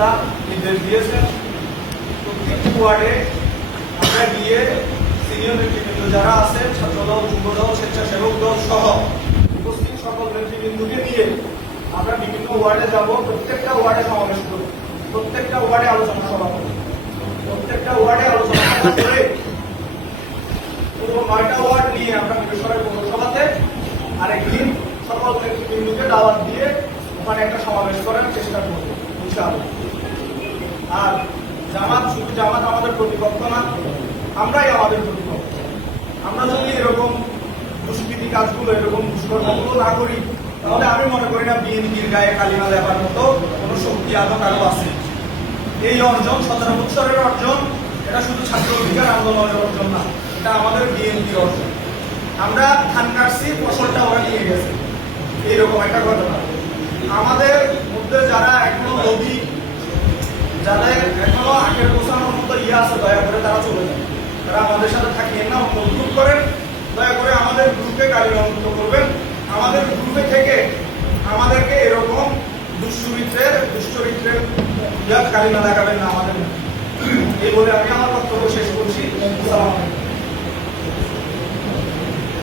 নেতা নির্দেশ দিয়েছেন প্রত্যেকটি ওয়ার্ডে আমরা গিয়ে সিনিয়র নেতৃবৃন্দ যারা আছে ছাত্রদল, যুবদল, স্বেচ্ছাসেবক দল সহ উপস্থিত সকল নেতৃবৃন্দকে নিয়ে আমরা বিভিন্ন ওয়ার্ডে যাব, প্রত্যেকটা ওয়ার্ডে সমাবেশ করব, প্রত্যেকটা ওয়ার্ডে আলোচনা সভা করব, প্রত্যেকটা ওয়ার্ডে আলোচনা সভা করে পুরো 9টা ওয়ার্ড নিয়ে আমরা মিরসরাই পৌরসভাতে আরেকদিন সকল নেতৃবৃন্দকে দাওয়াত দিয়ে ওখানে একটা সমাবেশ করার চেষ্টা করব ইনশাআল্লাহ। আর জামাত, শুধু জামাত আমাদের প্রতিপক্ষ না, আমরাই আমাদের প্রতিপক্ষ। আমরা যদি এরকম দুষ্কৃতি কাজগুলো, এরকম দুষ্কর্মগুলো না করি, তাহলে আমি মনে করি না বিএনপির গায়ে কালিমা দেওয়ার মতো কোনো শক্তি আদৌ কারো আছে। এই অর্জন 17 বছরের অর্জন, এটা শুধু ছাত্র অধিকার আন্দোলনের অর্জন না, এটা আমাদের বিএনপির অর্জন। আমরা ধান কাটছি, ফসলটা ওরা নিয়ে গেছে, এইরকম একটা ঘটনা। আমাদের মধ্যে যারা এখনো নদী, যাদের এখনো আগের গোছানোর মতো ইয়ে আছে, দয়া করে তারা চলে যান, তারা আমাদের সাথে থাকিয়ে না, অনুরোধ করেন দয়া করে আমাদের গ্রুপে কালিমামুক্ত করবেন। আমাদের গ্রুপে থেকে আমাদেরকে এরকম দুশ্চরিত্রের কালিমা দেখাবেন না আমাদের। এই বলে আমি আমার বক্তব্য শেষ করছি। আসসালামু আলাইকুম।